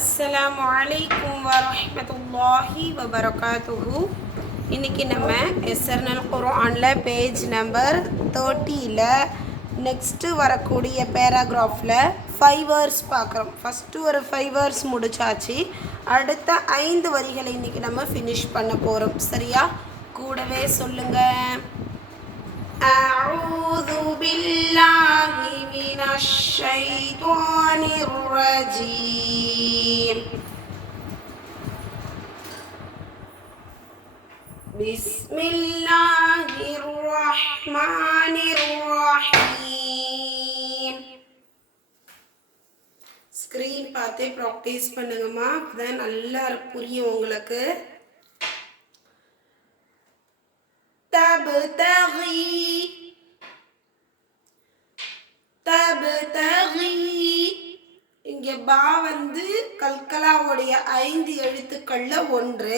அஸ்ஸலாமு அலைக்கும் வரஹ்மத்துல்லாஹி வபரகாத்துஹு. இன்றைக்கி நம்ம எஸ்எர்னல் குர்ஆனில் பேஜ் நம்பர் 30ல் நெக்ஸ்ட்டு வரக்கூடிய பேராகிராஃபில் 5 வேர்ஸ் பார்க்குறோம். ஃபஸ்ட்டு ஒரு 5 வேர்ஸ் முடிச்சாச்சு. அடுத்த 5 வரிகளை இன்றைக்கி நம்ம ஃபினிஷ் பண்ண போகிறோம். சரியா? கூடவே சொல்லுங்கள். أعوذ بالله من الشيطان الرجيم. بسم الله الرحمن الرحيم. ஸ்க்ரீன் பார்த்தே ப்ராக்டிஸ் பண்ணுங்கம்மா, அப்பதான் நல்லா புரியும் உங்களுக்கு. இங்கே பா வந்து கல்கலாவுடைய 5 எழுத்துக்கள்ல ஒன்று.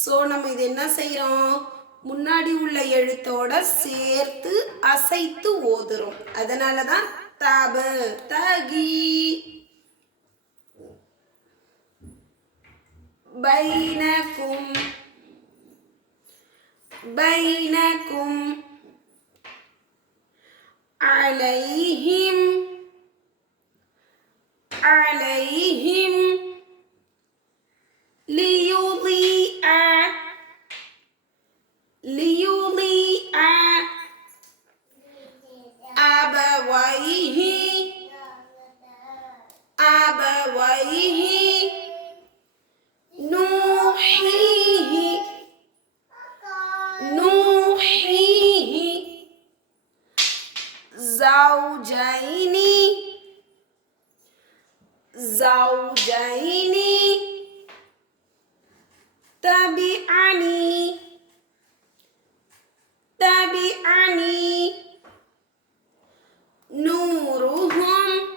ஸோ நம்ம இது என்ன செய்கிறோம், முன்னாடி உள்ள எழுத்தோட சேர்த்து அசைத்து ஓதுறோம். அதனால தான் தபு தகி. பைனகும் بينكم عليهم ليضيء أبويه نوحيه زوجين تبعني نورهم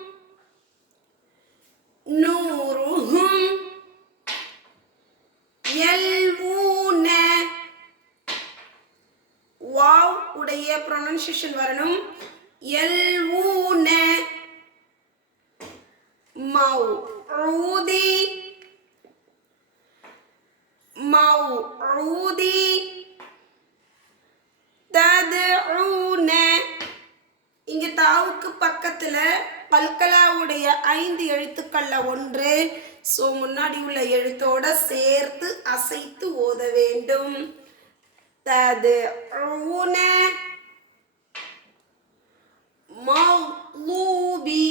يلوون. வாவ் உடைய ப்ரொனன்சியேஷன் வரணும். يلوون. موعودي تدعون. இங்க தாவுக்கு பக்கத்துல கல்கலாவுடைய 5 எழுத்துக்கள்ல ஒன்று. ஸோ முன்னாடி உள்ள எழுத்தோட சேர்த்து அசைத்து ஓத வேண்டும். تدعون مغضوبي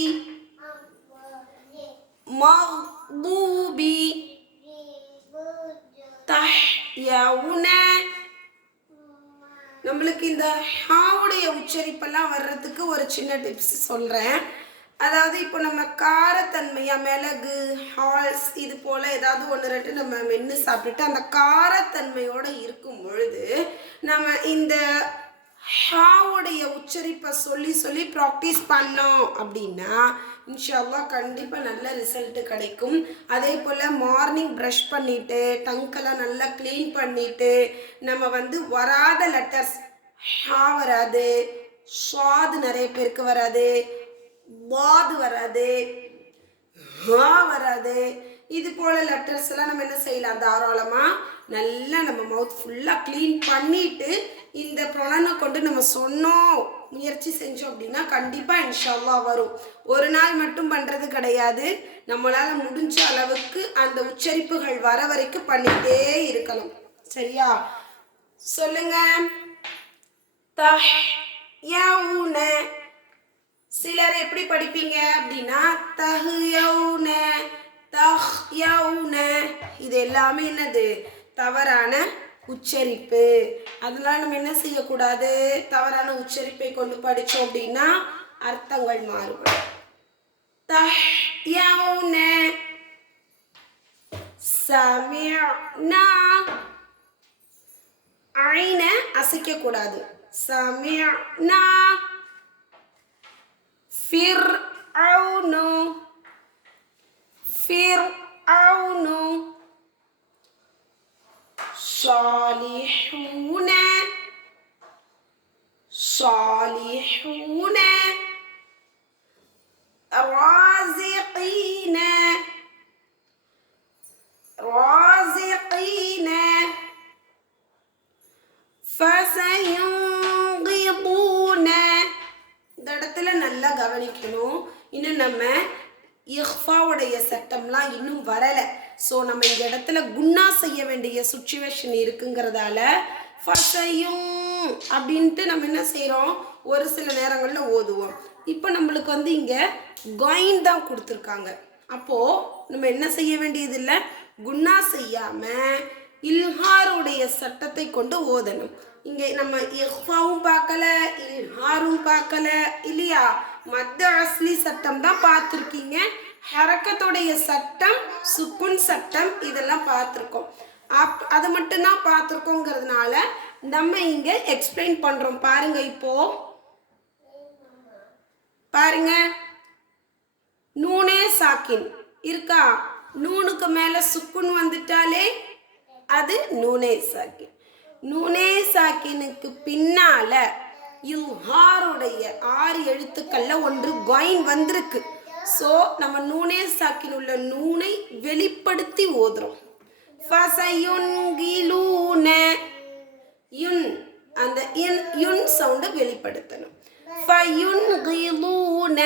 تحيون. நம்மளுக்கு இந்த ஹாவுடைய உச்சரிப்பெல்லாம் வர்றதுக்கு ஒரு சின்ன டிப்ஸ் சொல்கிறேன். அதாவது இப்போ நம்ம காரத்தன்மையாக மிளகு, ஹால்ஸ் இது போல் ஏதாவது 1-2 நம்ம மென்று சாப்பிட்டுட்டு அந்த காரத்தன்மையோடு இருக்கும் பொழுது நம்ம இந்த ஹாவுடைய உச்சரிப்பை சொல்லி ப்ராக்டிஸ் பண்ணோம் அப்படின்னா இன்ஷா அல்லாஹ் கண்டிப்பாக நல்ல ரிசல்ட்டு கிடைக்கும். அதே போல் மார்னிங் ப்ரஷ் பண்ணிவிட்டு டங்கெல்லாம் நல்லா க்ளீன் பண்ணிவிட்டு நம்ம வந்து வராத லெட்டர்ஸ் ஹா வராது, ஷாது நிறைய பேருக்கு வராது, வாது வராது, ஹா வராது, இது போல் லெட்டர்ஸ் எல்லாம் நம்ம என்ன செய்யலாம், தாராளமாக நல்லா நம்ம மவுத் ஃபுல்லாக க்ளீன் பண்ணிவிட்டு இந்த ப்ரொனனை கொண்டு நம்ம சொன்னோம், முயற்சி செஞ்சோம் அப்படின்னா கண்டிப்பாக இன்ஷா அல்லாஹ் வரும். ஒரு நாள் மட்டும் பண்ணுறது கிடையாது. நம்மளால் முடிஞ்ச அளவுக்கு அந்த உச்சரிப்புகள் வர வரைக்கும் பண்ணிகிட்டே இருக்கணும். சரியா? சொல்லுங்க. தஹ்யவுன. சிலர் எப்படி படிப்பீங்க அப்படின்னா தஹ்யவுன, தஹ்யவுன. இது எல்லாமே என்னது, தவறான உச்சரிப்பு. அதனால நம்ம என்ன செய்யக்கூடாது, தவறான உச்சரிப்பை கொண்டு படித்தோம் அப்படின்னா அர்த்தங்கள் மாறுபடும். தஹ்யவுன சமிஅனா. ஐன அசைக்கக்கூடாது. சமிஅனா. ஃபிர்அவுனு صالحون رازقين கவனிக்கணும். இன்னும் நம்ம இஹ்ஃபாவுடைய சட்டம்லாம் இன்னும் வரலை. ஸோ நம்ம இந்த இடத்துல குன்னா செய்ய வேண்டிய சுச்சுவேஷன் இருக்குங்கிறதால ஃபசையும் அப்படின்ட்டு நம்ம என்ன செய்கிறோம், ஒரு சில நேரங்களில் ஓதுவோம். இப்போ நம்மளுக்கு வந்து இங்கே காயின் தான் கொடுத்துருக்காங்க. அப்போது நம்ம என்ன செய்ய வேண்டியது இல்லை, குன்னா செய்யாமல் இல்ஹாருடைய சட்டத்தை கொண்டு ஓதணும். இங்கே நம்ம இஹ்ஃபாவும் பார்க்கல, இல்ஹாரும் பார்க்கல இல்லையா. மத்த அஸ்லி சட்டம் தான் பார்த்துருக்கீங்க. ஹரக்கத்துடைய சட்டம், சுக்குன் சட்டம் இதெல்லாம் பார்த்துருக்கோம். அது மட்டும்தான் பார்த்துருக்கோங்கிறதுனால நம்ம இங்கே எக்ஸ்பிளைன் பண்ணுறோம். பாருங்க, இப்போ பாருங்க, நூனே சாக்கின் இருக்கா, நூனுக்கு மேலே சுக்குன் வந்துட்டாலே அது நூனே சாக்கின். நூனே சாக்கினுக்கு பின்னால இல்ஹாருடைய 6 எழுத்துக்கள்ல ஒன்று காயின் வந்திருக்கு. ஸோ நம்ம நூனே சாக்கின் உள்ள நூனை வெளிப்படுத்தி ஓதுறோம். ஃபசயுன்கிலூன, யுன் அந்த யுன் சவுண்டை வெளிப்படுத்தணும். ஃபயுன்கிலூன,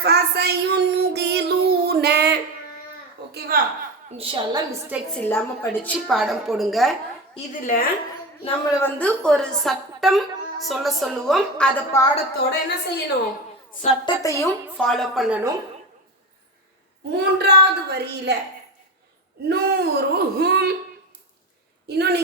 ஃபசயுன்கிலூன. ஓகேவா? இன்ஷால்லா மிஸ்டேக்ஸ் இல்லாமல் படித்து பாடம் போடுங்க. இதில் நம்மளை வந்து ஒரு சட்டம் சொல்லுவோம். அதை பாடத்தோட என்ன செய்யணும், சட்டத்தையும் ஃபாலோ பண்ணணும். 3வது வரியில நூறுஹும், இன்னும்